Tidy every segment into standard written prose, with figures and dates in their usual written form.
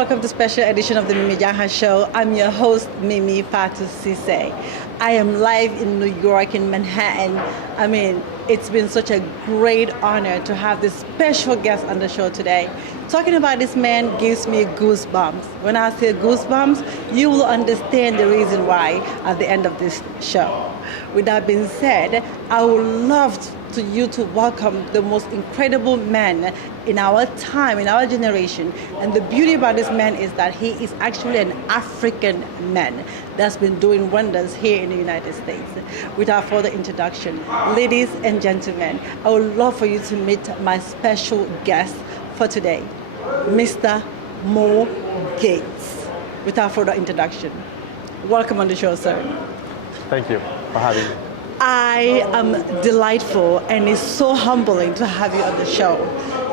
welcome to special edition of the Mimi Janha Show. I'm your host, Mimi Fatu Sise. I am live in New York, in Manhattan. I mean, it's been such a great honor to have this special guest on the show today. Talking about this man gives me goosebumps. When I say goosebumps, you will understand the reason why at the end of this show. With that being said, I would love to you to welcome the most incredible man in our time, in our generation. And the beauty about this man is that he is actually an African man that's been doing wonders here in the United States. Without further introduction, ladies and gentlemen, I would love for you to meet my special guest for today, Mr. Mo Gates. Without further introduction, welcome on the show, sir. Thank you for having me. I am delightful, and it's so humbling to have you on the show.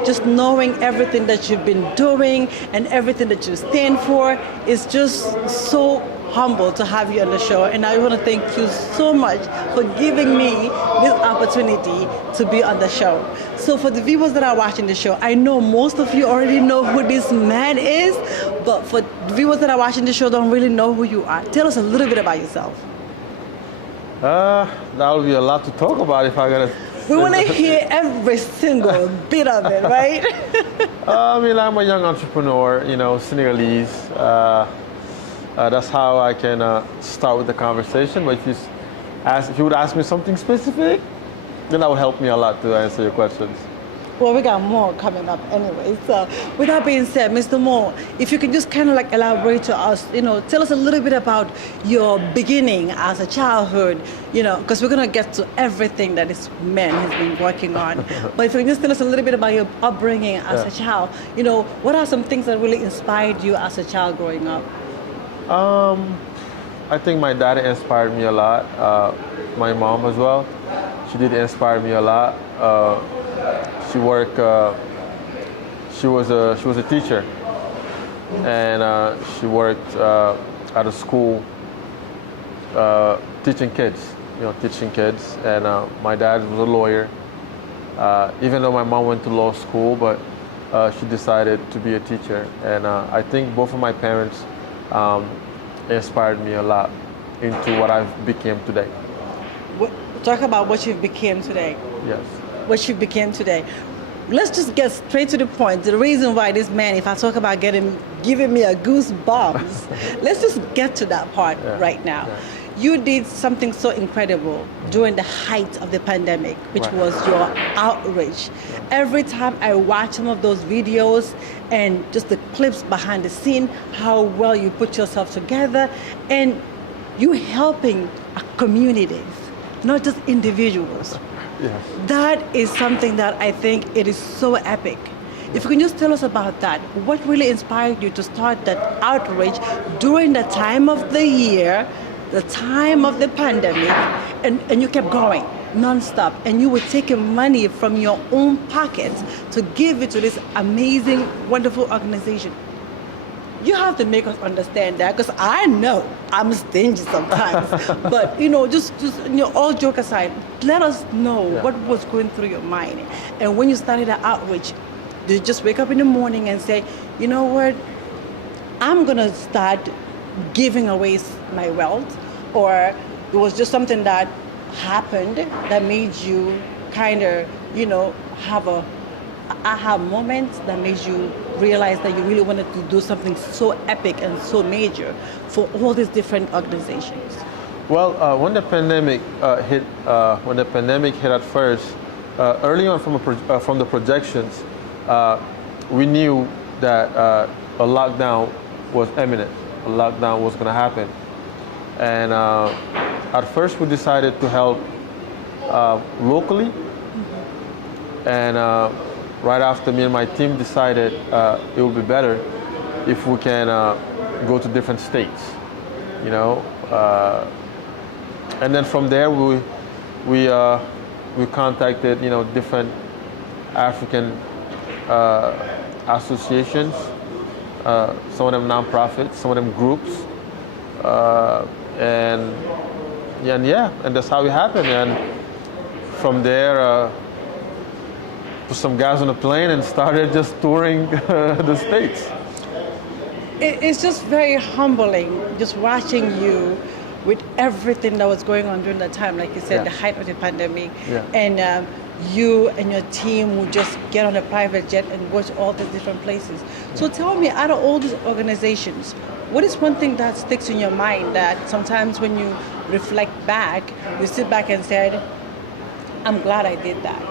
Just knowing everything that you've been doing and everything that you stand for is just so humble to have you on the show. And I want to thank you so much for giving me this opportunity to be on the show. So for the viewers that are watching the show, I know most of you already know who this man is, but for the viewers that are watching the show don't really know who you are. Tell us a little bit about yourself. That'll be a lot to talk about if I gotta. We want to hear every single bit of it, right? I mean, I'm a young entrepreneur, Senegalese. That's how I can start with the conversation. But if you would ask me something specific, then that would help me a lot to answer your questions. Well, we got more coming up anyway. So with that being said, Mr. Mo, if you could just kind of like elaborate to us, tell us a little bit about your beginning as a childhood, because we're going to get to everything that this man has been working on. But if you can just tell us a little bit about your upbringing as a child, what are some things that really inspired you as a child growing up? I think my dad inspired me a lot. My mom as well. She did inspire me a lot. She worked. She was a teacher, and she worked at a school teaching kids. And my dad was a lawyer. Even though my mom went to law school, but she decided to be a teacher. And I think both of my parents inspired me a lot into what I've become today. Talk about what you've become today. Yes. What you became today. Let's just get straight to the point. The reason why this man, if I talk about giving me a goosebumps, let's just get to that part right now. Yeah. You did something so incredible during the height of the pandemic, which was your outreach. Yeah. Every time I watch some of those videos and just the clips behind the scene, how well you put yourself together, and you helping communities, not just individuals. Yes. That is something that I think it is so epic. If you can just tell us about that, what really inspired you to start that outreach during the time of the year, the time of the pandemic, and you kept going nonstop, and you were taking money from your own pockets to give it to this amazing, wonderful organization. You have to make us understand that, because I know I'm stingy sometimes. But just all joke aside, let us know what was going through your mind. And when you started the outreach, did you just wake up in the morning and say, you know what, I'm gonna start giving away my wealth? Or it was just something that happened that made you kind of, have a aha moment that made you realize that you really wanted to do something so epic and so major for all these different organizations? Well, when the pandemic hit at first, early on from the projections, we knew that a lockdown was imminent. A lockdown was going to happen, and at first we decided to help locally, and right after, me and my team decided it would be better if we can go to different states, and then from there we contacted different African associations, some of them nonprofits, some of them groups, and that's how it happened. And from there, put some guys on a plane and started just touring the States. it's just very humbling just watching you with everything that was going on during that time, like you said, Yeah. the height of the pandemic, Yeah. and you and your team would just get on a private jet and go to all the different places. So tell me, out of all these organizations, what is one thing that sticks in your mind that sometimes when you reflect back, you sit back and said, I'm glad I did that?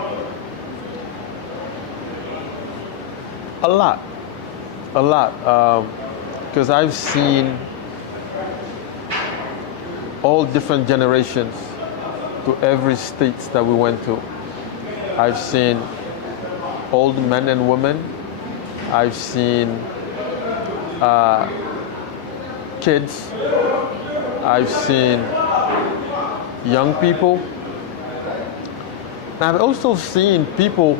A lot, because I've seen all different generations to every state that we went to. I've seen old men and women. I've seen kids. I've seen young people. And I've also seen people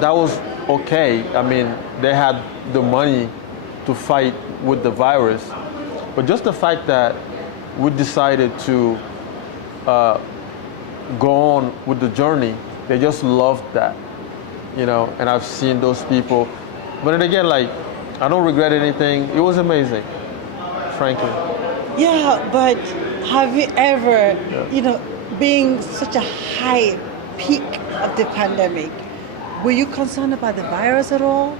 that was okay. I mean, they had the money to fight with the virus. But just the fact that we decided to go on with the journey, they just loved that, you know. And I've seen those people. But then again, like, I don't regret anything. It was amazing, frankly. Yeah, but have you ever, you know, being such a high peak of the pandemic, were you concerned about the virus at all?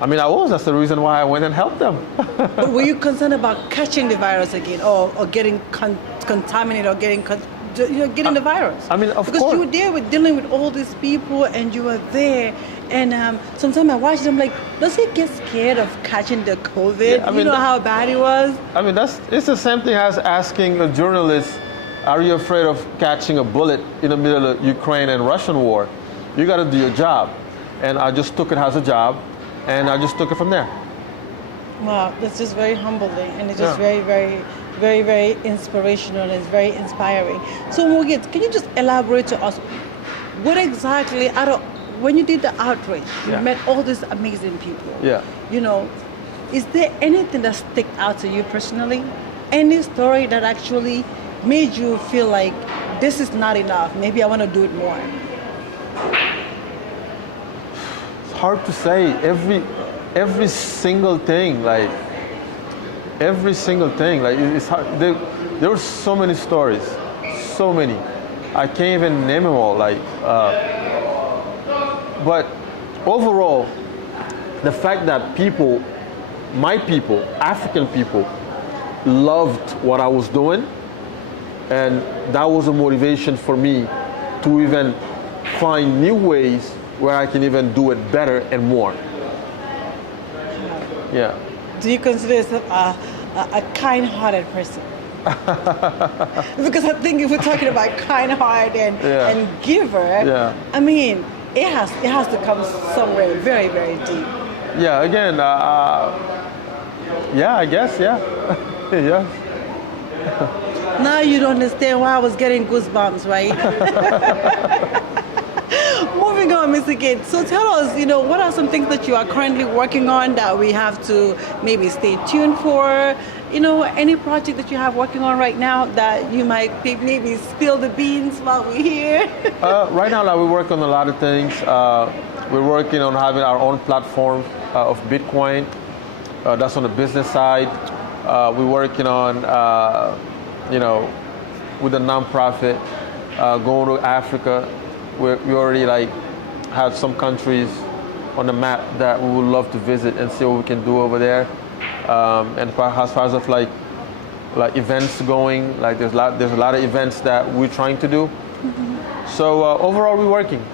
I mean, I was. That's the reason why I went and helped them. But were you concerned about catching the virus again, or getting contaminated, or getting getting the virus? I mean, of because course. you were there with dealing with all these people, and you were there. And sometimes I watch them like, does he get scared of catching the COVID? Yeah, I mean, you know how bad it was. I mean, it's the same thing as asking a journalist, are you afraid of catching a bullet in the middle of Ukraine and Russian war? You got to do your job. And I just took it as a job, and I just took it from there. Wow, that's just very humbling, and it's just Yeah. very inspirational, and it's very inspiring. So Mugit, can you just elaborate to us what exactly, when you did the outreach, you Yeah. met all these amazing people. Yeah. You know, is there anything that stick out to you personally? Any story that actually made you feel like this is not enough, maybe I want to do it more? It's hard to say. Every single thing, like it's hard. There were so many stories, so many. I can't even name them all. But overall, the fact that my people, African people, loved what I was doing, and that was a motivation for me to even find new ways where I can even do it better and more. Yeah. Do you consider yourself a kind-hearted person? Because I think if we're talking about kind-hearted and giver, Yeah. I mean, it has to come somewhere very, very deep. Yeah, again, yeah, I guess, yeah. Yeah. Now you don't understand why I was getting goosebumps, right? Moving on, Mr. Gates. So tell us, you know, what are some things that you are currently working on that we have to maybe stay tuned for? You know, any project that you have working on right now that you might maybe spill the beans while we're here? Right now, like, we work on a lot of things. We're working on having our own platform of Bitcoin. That's on the business side. We're working on, you know, with a nonprofit, going to Africa. We already have some countries on the map that we would love to visit and see what we can do over there. And as far as like events going, like there's a lot of events that we're trying to do. Mm-hmm. So overall, we're working.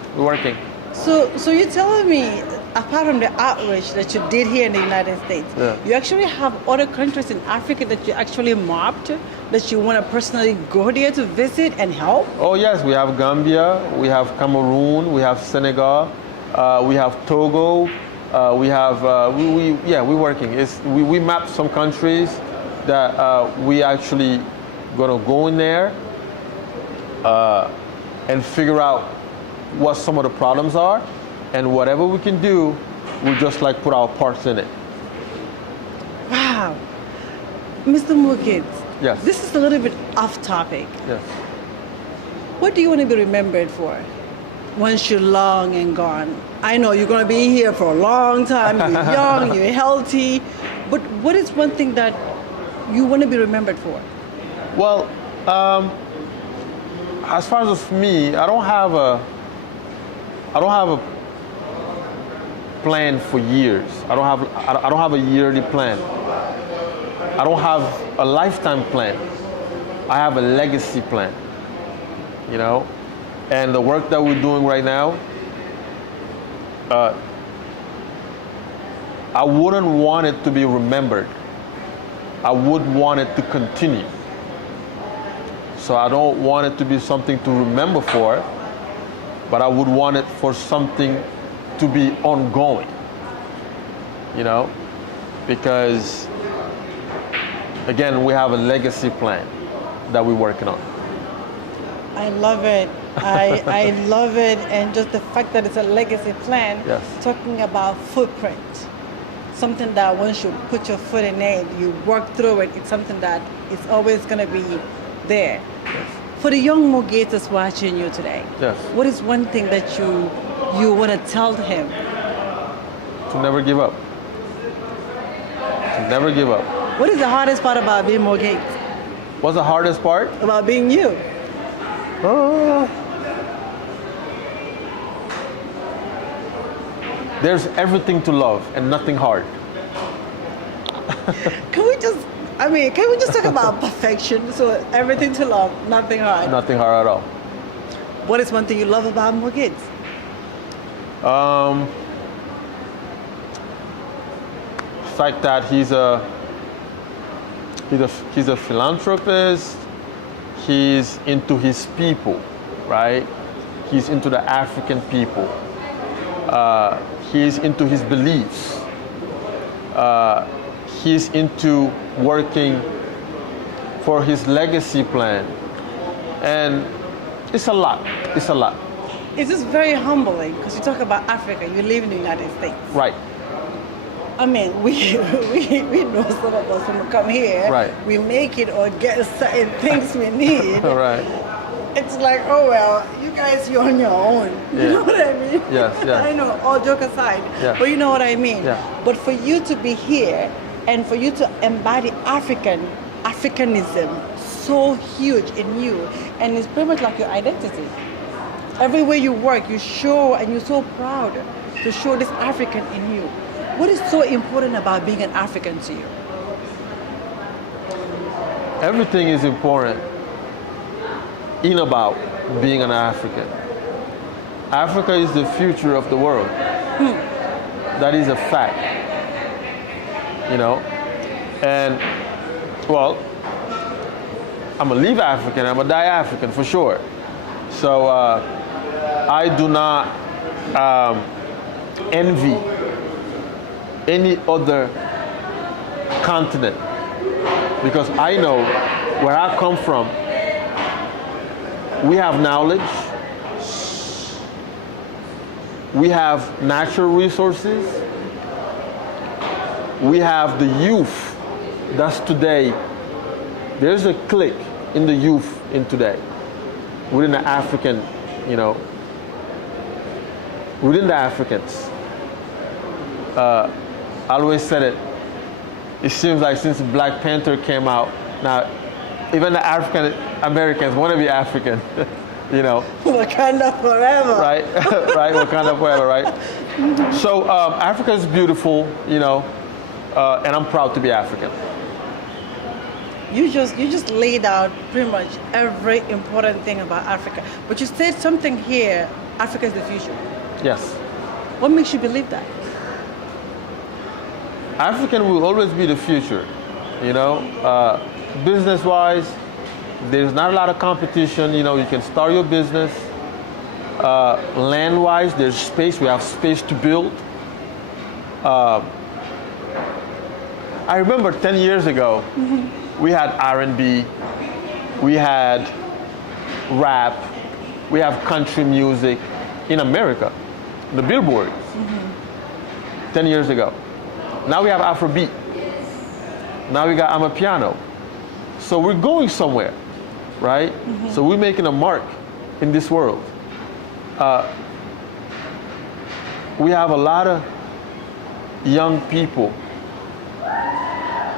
So you're telling me, apart from the outreach that you did here in the United States, you actually have other countries in Africa that you actually mapped, that you want to personally go there to visit and help? Oh yes, we have Gambia, we have Cameroon, we have Senegal, we have Togo, we have we're working. We mapped some countries that we actually gonna go in there and figure out what some of the problems are, and whatever we can do, we'll just put our parts in it. Wow. Mr. Mugit, Yes. this is a little bit off topic. Yes. What do you want to be remembered for? once you're long and gone? I know you're going to be here for a long time. You're young, you're healthy. But what is one thing that you want to be remembered for? Well, as far as me, I don't have a plan for years. I don't have a yearly plan. I don't have a lifetime plan. I have a legacy plan. You know, and the work that we're doing right now, I wouldn't want it to be remembered. I would want it to continue. So I don't want it to be something to remember for, but I would want it for something to be ongoing, you know, because again, we have a legacy plan that we're working on. I love it. I love it. And just the fact that it's a legacy plan, Yes. talking about footprint, something that once you put your foot in it, you work through it, it's something that is always going to be there. For the young Mogators watching you today, Yes. what is one thing that you want to tell him? To never give up. To never give up. What is the hardest part about being Mogate? What's the hardest part? About being you? There's everything to love and nothing hard. Can we just talk about perfection? So everything to love, nothing hard. Nothing hard at all. What is one thing you love about Mogates? The fact that he's a philanthropist. He's into his people, right? He's into the African people. He's into his beliefs. He's into working for his legacy plan. And it's a lot. It's a lot. It's just very humbling because you talk about Africa, you live in the United States. Right. I mean, we know some of us when we come here, Right. we make it or get certain things we need. Right. It's like, oh well, you guys, you're on your own. You Yeah. know what I mean? Yes, yes. I know, all joke aside, Yeah. but you know what I mean. Yeah. But for you to be here and for you to embody Africanism, so huge in you, and it's pretty much like your identity. Everywhere you work, you show, and you're so proud to show this African in you. What is so important about being an African to you? Everything is important in about being an African. Africa is the future of the world. That is a fact. You know? And, well, I'm gonna leave African, I'm gonna die African for sure. So I do not envy any other continent because I know where I come from, we have knowledge, we have natural resources, we have the youth that's today. There's a clique in the youth in today, within the African, you know, within the Africans. I always said it. It seems like since Black Panther came out, now even the African Americans want to be African, you know. Wakanda forever. Right, right, Wakanda forever, right? So Africa is beautiful, you know, and I'm proud to be African. You just laid out pretty much every important thing about Africa. But you said something here, Africa is the future. Yes. What makes you believe that? African will always be the future, you know. Business-wise, there's not a lot of competition. You know, you can start your business. Land-wise, there's space. We have space to build. I remember 10 years ago, we had R&B, we had rap, we have country music in America, the billboards, 10 years ago. Now we have Afrobeat. Now we got Amapiano. So we're going somewhere, right? So we're making a mark in this world. we have a lot of young people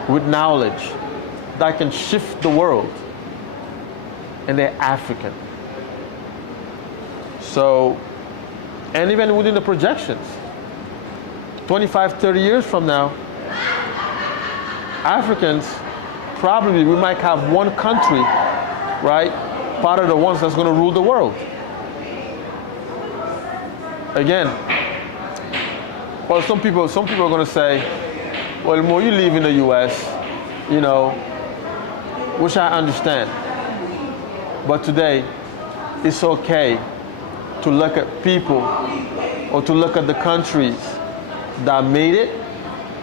with knowledge that can shift the world, and they're African. So, and even within the projections, 25, 30 years from now, Africans, probably we might have one country, right? Part of the ones that's going to rule the world. Again, well, some people are going to say, well, Mo, you live in the U.S., you know, which I understand. But today, it's okay to look at people or to look at the countries that made it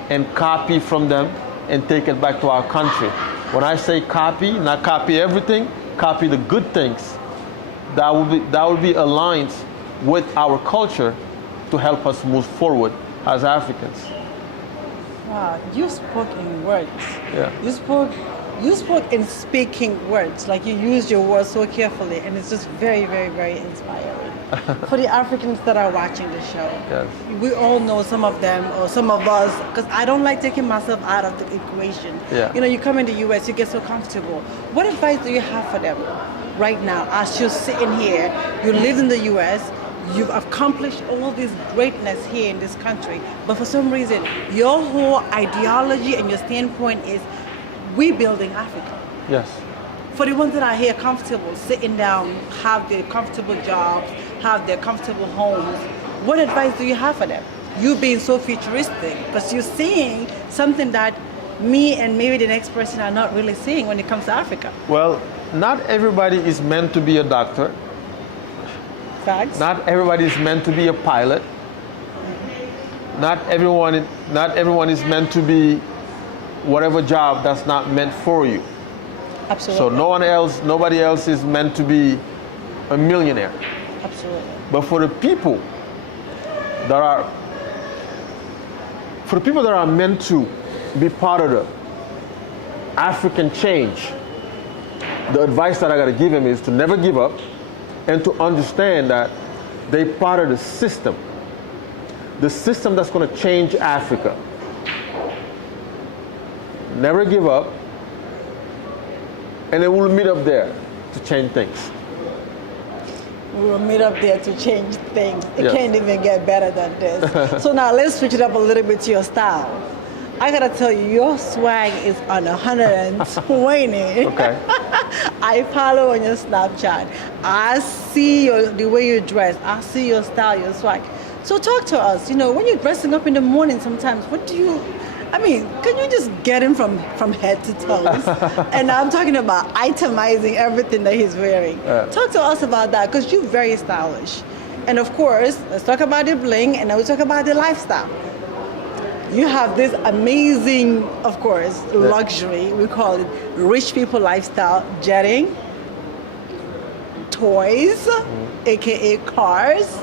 and copy from them and take it back to our country. When I say copy, not copy everything, copy the good things that will be aligned with our culture to help us move forward as Africans. Wow, you spoke in words. Yeah. You spoke in speaking words, like you used your words so carefully, and it's just very, very, very inspiring. For the Africans that are watching the show, Yes. we all know some of them or some of us, because I don't like taking myself out of the equation. Yeah. You know, you come in the US, you get so comfortable. What advice do you have for them right now as you're sitting here, you live in the US, you've accomplished all this greatness here in this country, but for some reason, your whole ideology and your standpoint is rebuilding Africa. Yes. For the ones that are here comfortable, sitting down, have their comfortable jobs, have their comfortable homes, what advice do you have for them? You being so futuristic, because you're seeing something that me and maybe the next person are not really seeing when it comes to Africa. Well, not everybody is meant to be a doctor. Facts. Not everybody is meant to be a pilot. Not everyone is meant to be whatever job that's not meant for you. Absolutely. So nobody else is meant to be a millionaire. Absolutely. But for the people that are meant to be part of the African change, the advice that I gotta give them is to never give up and to understand that they're part of the system that's gonna change Africa. Never give up, and then we'll meet up there to change things. We will meet up there to change things. It Yes. can't even get better than this. So now let's switch it up a little bit to your style. I gotta tell you, your swag is on 120. Okay. I follow on your Snapchat. I see the way you dress. I see your style, your swag. So talk to us. You know, when you're dressing up in the morning sometimes, can you just get him from head to toes? And I'm talking about itemizing everything that he's wearing. Talk to us about that, because you're very stylish. And of course, let's talk about the bling, and then we'll talk about the lifestyle. You have this amazing, of course, luxury, we call it rich people lifestyle, jetting, toys, AKA cars,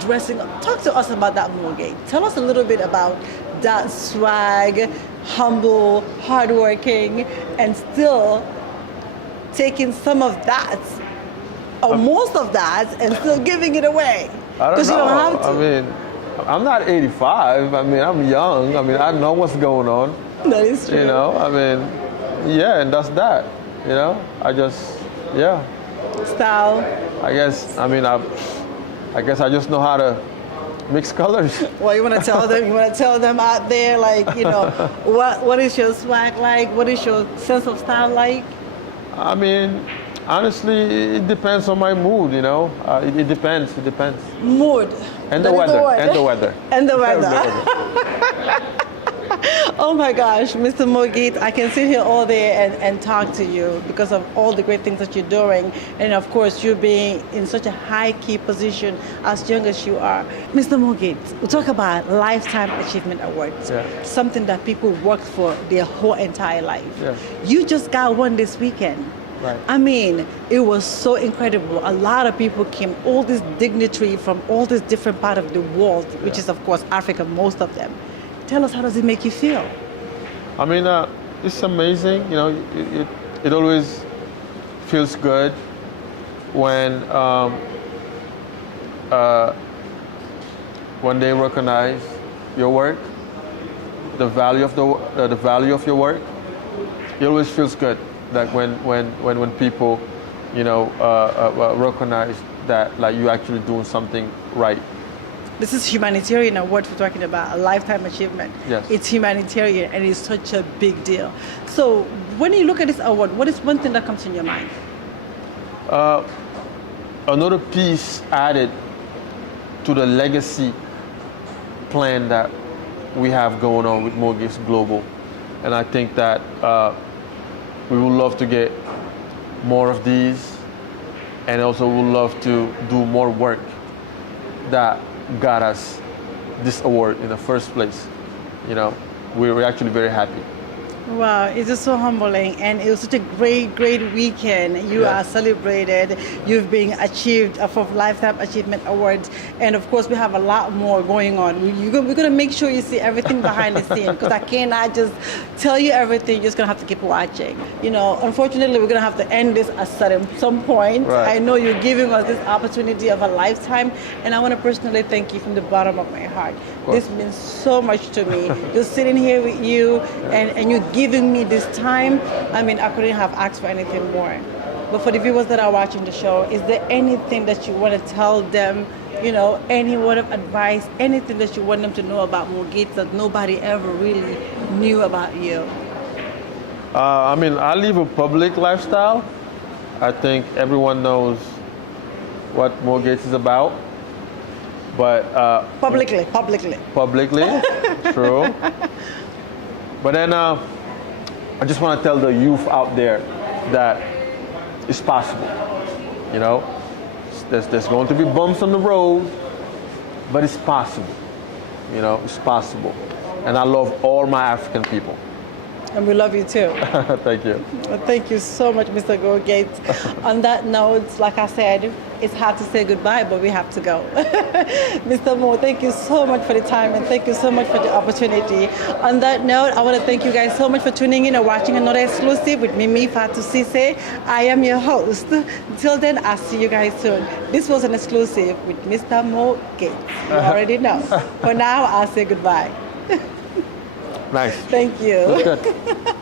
dressing up. Talk to us about that, Morgan. Tell us a little bit about that swag, humble, hardworking, and still taking some of that, or most of that, and still giving it away. I don't know. Because you don't have to. I mean, I'm not 85. I mean, I'm young. I mean, I know what's going on. That is true. You know, I mean, yeah, and that's that. You know, Style. I guess I just know how to mix colors. Well, you want to tell them? You want to tell them out there, like, you know, what is your swag like? What is your sense of style like? I mean, honestly, it depends on my mood. You know, it depends. Mood. And the That is weather. word. And the weather. And the And weather. the weather. Oh my gosh, Mr. Mogit, I can sit here all day and talk to you because of all the great things that you're doing. And of course, you being in such a high key position as young as you are. Mr. Mogit, we talk about Lifetime Achievement Awards, Yeah. something that people work for their whole entire life. Yeah. You just got one this weekend. Right. I mean, it was so incredible. A lot of people came, all this dignitary from all this different part of the world, which is of course Africa, most of them. Tell us, how does it make you feel? I mean, it's amazing. You know, it always feels good when when they recognize your work, the value of the value of your work, it always feels good. Like when people, recognize that like you actually doing something right. This is humanitarian award we're talking about, a lifetime achievement. Yes. It's humanitarian and it's such a big deal. So when you look at this award, what is one thing that comes in your mind? Another piece added to the legacy plan that we have going on with Mortgage Global. And I think that we would love to get more of these, and also would love to do more work that got us this award in the first place. We're actually very happy. Wow, it's just so humbling, and it was such a great weekend. You are celebrated. You've been achieved for Lifetime Achievement Awards, and of course we have a lot more going on. We're going to make sure you see everything behind the scene, because I cannot just tell you everything. You're just going to have to keep watching. Unfortunately, we're going to have to end this at some point. Right. I know you're giving us this opportunity of a lifetime, and I want to personally thank you from the bottom of my heart. This means so much to me. Just sitting here with you, and you giving me this time. I mean, I couldn't have asked for anything more. But for the viewers that are watching the show, is there anything that you want to tell them, any word of advice, anything that you want them to know about Mortgage that nobody ever really knew about you? I live a public lifestyle. I think everyone knows what Mortgage is about. But Publicly. True. But then I just want to tell the youth out there that it's possible. There's going to be bumps on the road, but it's possible. It's possible. And I love all my African people. And we love you too. Thank you. Well, thank you so much, Mr. Gates. On that note, like I said, it's hard to say goodbye, but we have to go. Mr. Mo, thank you so much for the time, and thank you so much for the opportunity. On that note, I want to thank you guys so much for tuning in and watching another exclusive with Mimi Fatou Cisse. I am your host. Until then, I'll see you guys soon. This was an exclusive with Mr. Mo Gates. You already know. For now, I'll say goodbye. Nice. Thank you. That's good.